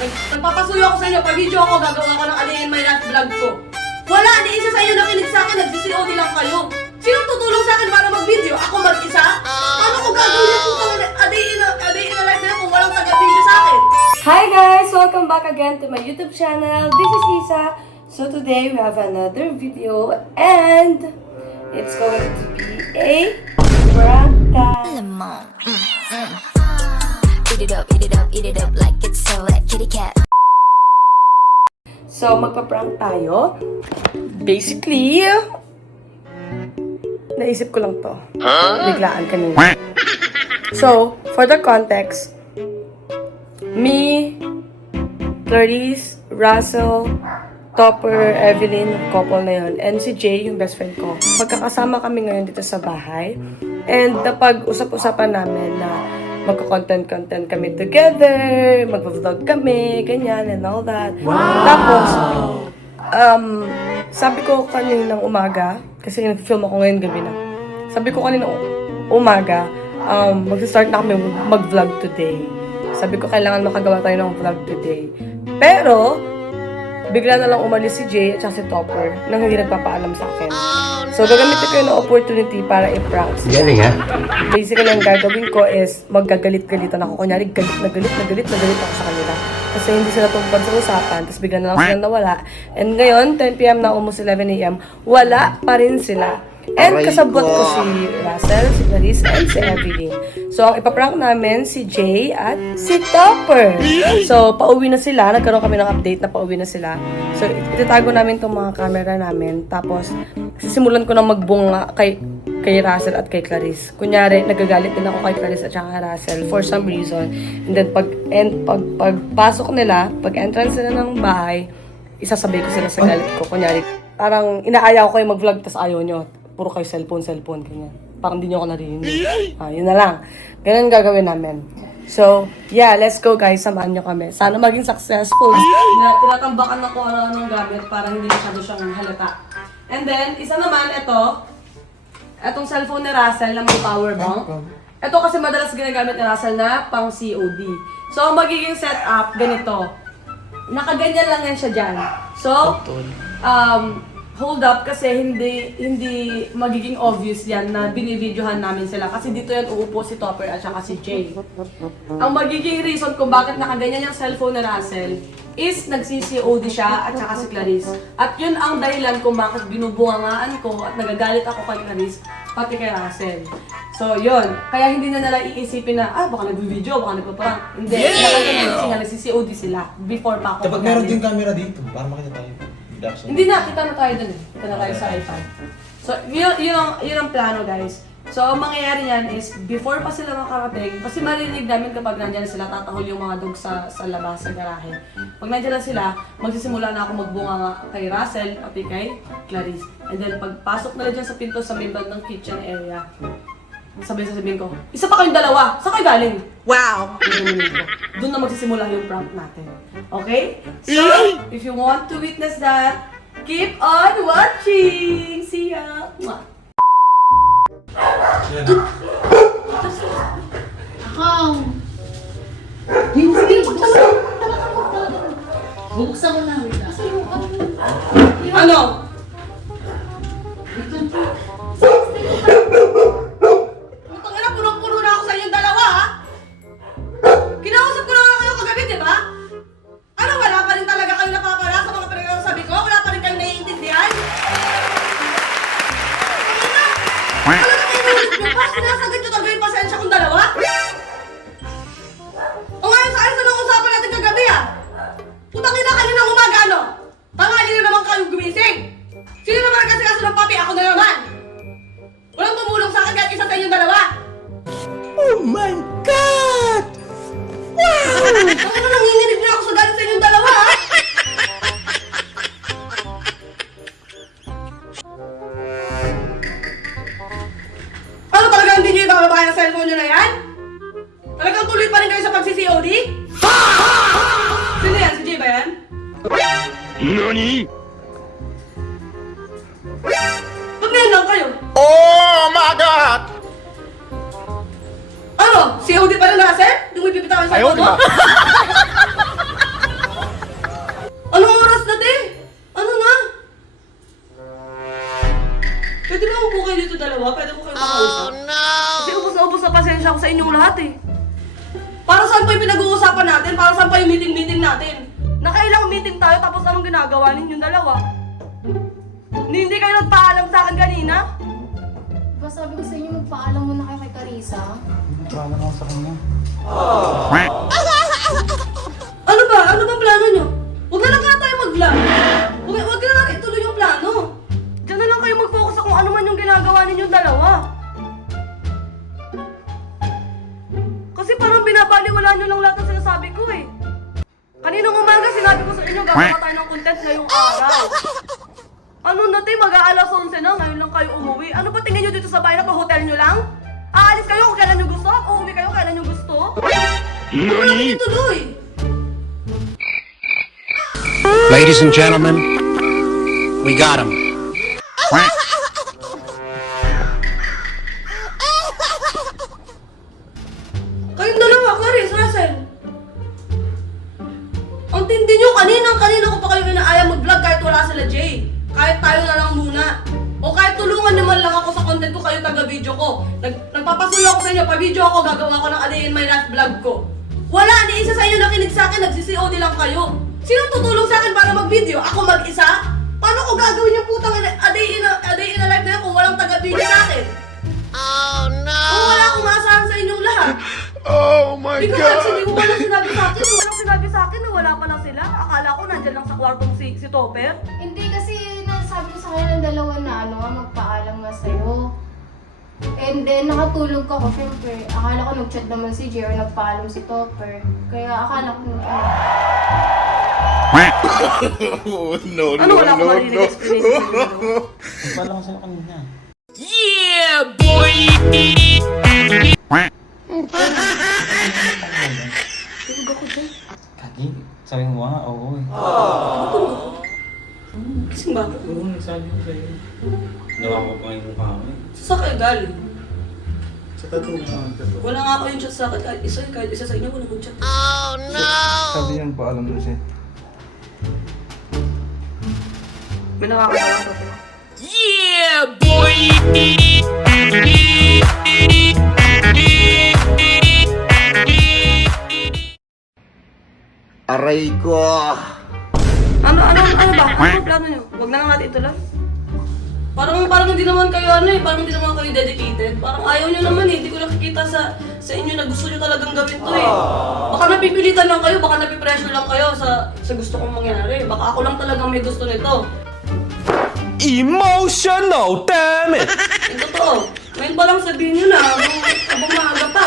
Nagpapasuyo ako sa inyo. Pag video ako, gagawa ko ng A Day in My Life vlog ko. Wala, di isa sa inyo nakinig sa akin. Nag-COD lang kayo. Sinong tutulong sa akin para mag-video? Ako mag-isa? Paano ko gagawin yung A Day in a Life na kung walang taga-video sa akin? Hi guys! Welcome back again to my YouTube channel. This is Isa. So today we have another video and it's going to be a prank time. Eat it up like it's a wet kitty cat. So, magpa-prank tayo. Basically, naisip ko lang to. Biglaan kanina. So, for the context, me, Clarice, Russell, Topper, Evelyn, couple na yun, and si Jay, yung best friend ko. Magkakasama kami ngayon dito sa bahay. And napag-usap-usapan namin na magka-content kami together, mag-vlog kami, ganyan, and all that. Wow! Tapos, sabi ko kaninang umaga, kasi nag-film ako ngayon gabi na, sabi ko kaninang umaga, mag-start na kami mag-vlog today. Sabi ko, kailangan makagawa tayo ng vlog today. Pero, bigla na lang umalis si Jay at si Topper nang hindi nagpapaalam sa akin. So, gagamitin ko yung opportunity para i-prank sila. Galing ha? Basically, ang gagawin ko is maggagalit-galitan ako. Kunyari, galit ako sa kanila. Kasi hindi sila tungkol sa usapan, tapos bigla na lang sila nawala. And ngayon, 10 PM na, almost 11 AM, wala pa rin sila. And kasabot ko si Russell, si Clarice, and si Evelyn. So, ang ipaprank namin si Jay at si Topper. So, pauwi na sila. Nagkaroon kami ng update na pauwi na sila. So, itatago namin itong mga camera namin. Tapos, sisimulan ko na magbunga kay Russell at kay Clarice. Kunyari, nagagalit din ako kay Clarice at saka Russell for some reason. And then, pagpasok nila, pag entrance nila ng bahay, isasabay ko sila sa galit ko. Kunyari, parang inaayaw ko kayo mag-vlog, tas ayaw nyo. Puro kayo cellphone, ganyan. Parang hindi nyo ako narinig. Yun na lang. Ganyan gagawin namin. So, yeah, let's go guys. Samahan nyo kami. Sana maging successful. Tinatambakan na ko ano-anong gamit para hindi masyado siyang halata. And then, isa naman, etong cellphone ni Russell na may power bank. Ito kasi madalas ginagamit ni Russell na pang COD. So, ang magiging setup, ganito. Nakaganyan lang yan siya dyan. So, hold up kasi hindi magiging obvious yan na binivideohan namin sila. Kasi dito yan uupo si Topper at saka si Jay. Ang magiging reason kung bakit nakaganyan yung cellphone ni Russell is nagsi-COD siya at saka si Clarice. At yun ang dahilan kung bakit binubungangaan ko at nagagalit ako kay Clarice pati kay Russell. So yun, kaya hindi na nila iisipin na baka nag-video, baka nagpa-prank. Hindi, nakaganyan kasi nga nagsi-COD sila before pa ako. Dapat meron din camera dito para makita tayo. Hindi na, kita na tayo dun eh. Kita na tayo sa iPad. So, yun ang plano guys. So, ang mangyayari niyan is, before pa sila makarating, kasi marinig namin kapag nandyan sila, tatahol yung mga dog sa labas, sa garahe. Pag nandyan na sila, magsisimula na ako magbunga nga kay Russell at kay Clarice. And then, pagpasok nila dyan sa pinto sa may bandang kitchen area, sabihin ko, isa pa kayong dalawa, saan kayo galing? Wow! Doon na magsisimula yung prank natin. Okay? So, if you want to witness that, keep on watching! See ya! Mwah! Sige, buksan mo na. Ano? Putang ina, punong-puno na ako sa inyong dalawa, ha? Kinausap ko na nga kayo kagabi, di ba? Ano, wala pa rin talaga kayo napapala sa mga pinagsasabi ko? Wala pa rin kayo naiintindihan? Talaga kayo nalilip nyo pa? Sinasagot nyo talaga yung pasensya kong dalawa? O ngayon sa ayos na lang usapan natin kagabi, ha? Putang ina kayo ng umaga, ano? Tangali na naman kayong gumising! Sino naman kasi ng papi? Ako na naman! Walang tumulong sa akin kahit isa sa inyong dalawa! Oh my God! Wow! Ano nanginginig na ako sa galit sa inyong dalawa, ha? Ano talaga hindi nyo ibababa ng cellphone nyo na yan? Talagang tuloy pa rin kayo sa pagsi-COD? Sino yan? Si Jay ba yan? NANI? Ba't ngayon lang kayo? Oh my God! Ano? COD pa rin na, sir? Hindi mo ipipitawan sa Ayaw, cellphone mo? di ba? natin? Nakailang meeting tayo tapos anong ginagawa ninyong dalawa? Hindi kayo nagpaalam sa akin kanina? Diba sabi ko sa inyo, magpaalam muna kayo kay Carissa? Paano ako sa kanya? Ano ba? Ano bang plano nyo? Huwag na lang kaya tayo mag-vlog. Huwag na lang ituloy yung plano. Diyan na lang kayo mag-focus sa kung ano man yung ginagawa ninyong dalawa. Kasi parang binabaliwala nyo lang lahat ng sinasabi ko eh. Kaninang umaga sinabi ko sa inyo gagawa tayo ng content ngayong araw. Ano na tayo, mag-aalas 11 na, ngayon lang kayo umuwi. Ano ba tingin nyo dito sa bahay na pa-hotel nyo lang? Aalis kayo kung kailan nyo gusto? Uuwi kayo kailan nyo gusto? Huwag na kayo tuloy. Ladies and gentlemen, we got him. Kayong dalawa, Clarice, Russell. Ang tindi nyo, kanina ko pa kayo inaaya mag-vlog kahit wala sila Jay. Kahit tayo na lang muna. O kahit tulungan nyo man lang ako sa content ko, kayo taga-video ko. Nagpapasuyo ako sa inyo, pa-video ako, gagawa ko ng A Day in My Life vlog ko. Wala, ni isa sa inyo nakinig sa akin, nagsi-COD lang kayo. Sinong tutulong sa akin para mag-video? Ako mag-isa? Paano ko gagawin yung putang A Day in a Life na yan kung walang taga-video sa akin? Oh no! Kung wala akong maasahan sa inyong lahat. Oh my Ikaw, God! hindi mo pala sinabi sa akin. Walang sinabi sa akin na wala pala sila. Akala ko nandyan lang sa kwartong si Topper. Hindi kasi nasabi ko sa kanya ng dalawa na magpaalam nga sa'yo. And then nakatulog ako, syempre. Akala ko nag-chat naman si Jay or nagpaalam si Topper. Kaya akala ko Oh, no, Ano wala ko marinig explanation sa inyo? Paano ako sa'yo kanina? Tulog ako dyan. Kagi, sabi mo nga, oo eh. Kasing ba? Oo, nagsabi ko sa'yo. Nawa ko pa yung mukha mo eh. Sa kayo galing. Sa tattoo mo. Wala nga ako yung chat sa akin. Kahit isa sa inyo, wala kong chat. Sabi yan pa, alam mo siya. May nakakatawa ko. Aray ko! Ano ba? Ano ang plano nyo? Huwag na lang natin ituloy. Parang hindi naman kayo parang hindi naman kayo dedicated. Parang ayaw nyo naman eh. Hindi ko nakikita sa inyo na gusto nyo talagang gawin to eh. Baka napipilitan lang kayo, baka napipressure lang kayo sa gusto kong mangyari. Baka ako lang talagang may gusto nito. Emotional, damn it! Yung totoo. Ngayon pa lang sabihin nyo na, habang maaga pa.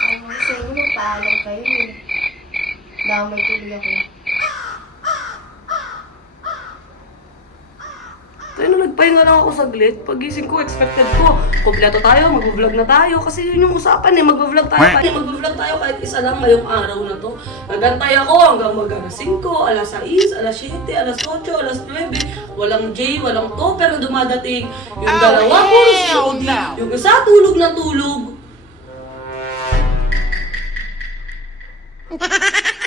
sabi ko sa inyo, magpaalam kayo eh. Damay tuloy ako. Kaya nung nagpahinga lang ako saglit, pagising ko, expected ko, kompleto tayo, mag-vlog na tayo. Kasi yun yung usapan eh, mag-vlog tayo. Mag-vlog tayo kahit isa lang ngayong araw na to. Nagantay ako hanggang mag-alas 5, alas 6, alas 7, alas 8, alas 9. Walang Jay, walang Topper na dumadating. Yung dalawa, puro COD. Yung isa, tulog na tulog.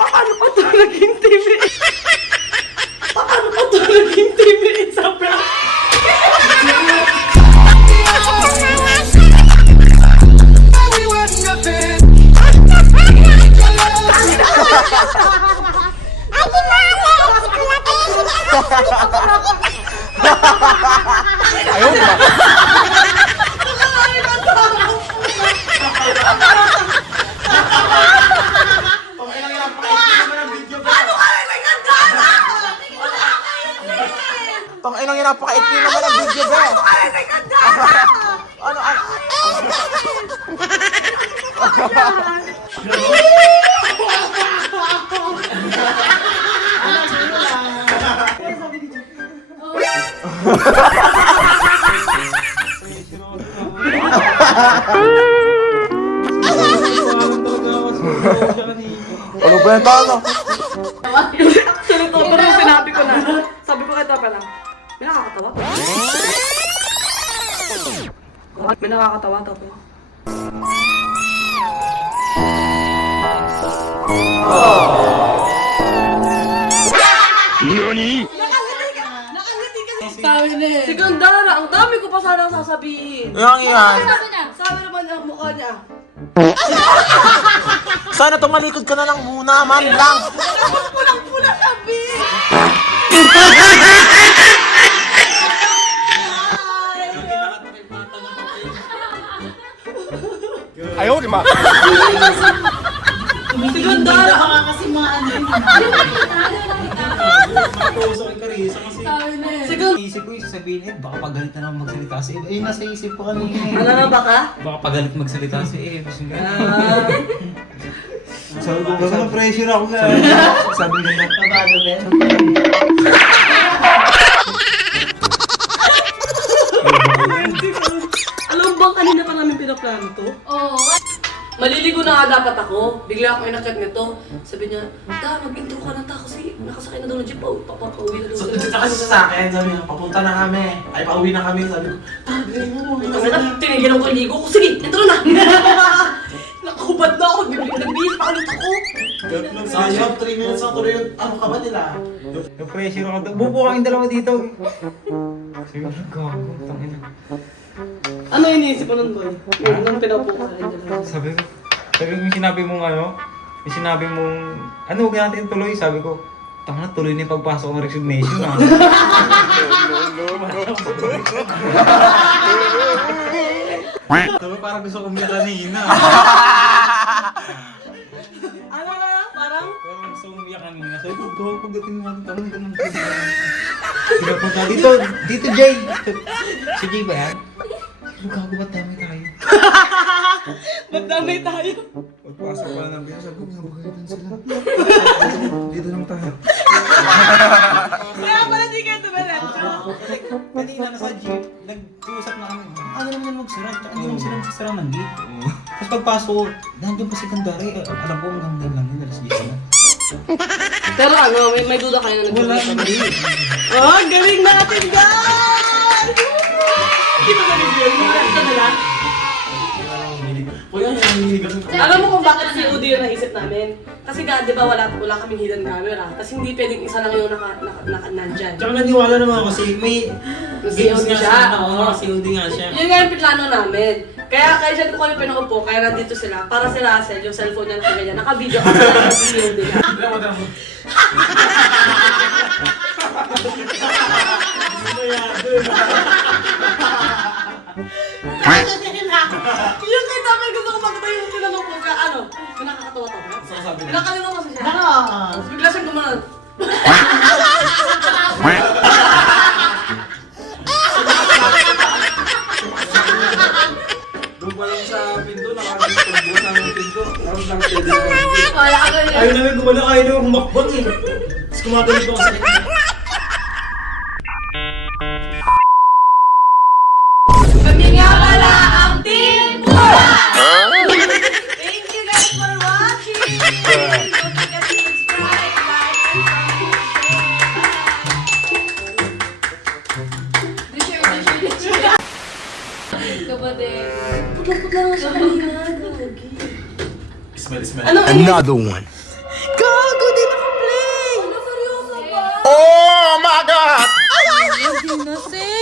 Paano pa ito naging 10 minutes? Paano pa ito naging 10 minutes sa prank? Tanginang yun, napaka-ikli naman ang video ba? Ano? Ano ba yung tao? Actually, Topper yung sinabi ko na. Sabi ko kay Topper lang, may nakakatawa to. May nakakatawa to. NANI?! Si Gandara, ang dami ko pa sanang sasabihin. Yung yan. Sabi naman Sana tumalikod ka na lang muna, man lang. Pulang-pula ka, B! Ayaw, di ma. Segunda! Makatusok kay Carissa kasi isip ko yung sasabihin baka pagalit na lang magsalita si Eve. Ayun, nasa isip ko kanina eh. Ano na ba ka? Baka pagalit magsalita si Eve. Sabi ko, baka pressure ako na. Sabi ko na, kabado ba? Alam mo bang kanina pa namin pinaplano to? Oo. Maliligo na nga dapat ako. Bigla ako inakit nito. Sabi niya, mag-intro ka na ta kasi nakasakay na daw ng jeep. Papauwi na daw So, sila. kasi sa akin, sabi niya, papunta na kami. Ay, pauwi na kami. Sabi ko, bilhin mo. Kasi na, tinigilan ko yung ligo ko. Sige, intro na! Nakahubad na ako. Nagbihis pa ulit ako. Sayang, 3 minutes na tuloy yung ano ka ba nila? Pressure ako. Bubo kaming dalawa dito. Sabi ko, gago, tangina. Ano iniisip mo nun, boy? Nung pinaupo ka rin dyan. Sabi ko, yung sinabi mong ano, yung sinabi mong, ano, huwag natin tuloy. Sabi ko, tama na, tuloy na yung pagpasok ng resignation ah. Sabi parang gusto kong umiyak kanina. Ano na? Parang? Parang gusto kong umiyak kanina. Sabi ko, gawa pagdating natin, parang ganun. Pinapunta dito, dito Jay. Si Jay ba yan? Gago ba't dami tayo? Magdamay tayo. Pagpasok pa lang ng biya, sabi ko, nabagalitan sila. Dito lang tayo. Kaya pala di kayo tumiretso. Kanina nasa jeep, nag-usap na kami. Ano naman magsara? Tsaka hindi naman sila magsasara ng gate. Tapos pagpasok ko, nandun pa si Kandari. Alam ko hanggang doon lang yun, alas 10 na. Pero ano, may duda kayo na Wala, nag-usap. hindi. Oh, galing natin, guys! Hindi ba galing yun? Nakakita nila? Kuya, nanginig ako. Alam mo kung bakit si Udi yung naisip namin? Kasi nga, di ba wala kaming hidden camera. Kasi hindi pwedeng isa lang yung nandyan. Tsaka naniwala naman ako kasi may Si Udi siya. Oo, si Udi nga siya. Yun nga yung plano namin. Kaya dyan ko kami pinaupo, kaya nandito sila. Para si Russell, yung cellphone niya na ganyan, naka-video ka na si Udi. Yung kay Tami, gusto ko makita yung tinanong ko ka, ano? Yung nakakatawa to, ha? Pinakalinong kasi siya. Tapos bigla siyang gumanon. Doon pa lang sa pinto, nakakagpagbukas ng pinto. Parang lang pwede. Kaya ka ganyan. Ayaw namin gumala, ayaw namin humakbang eh. Tapos kumagalit ako sa kanya. Kami nga pala ang Team Pura! Thank you guys for watching! Don't forget to subscribe, like, and comment, share. Kapatid. Putlang-putlang nga siya kanina. Gagi. Smell. Ano? Another one. Gago! Di naka-play! Ano? Seryoso ba? Oh my God! Hindi na, sis!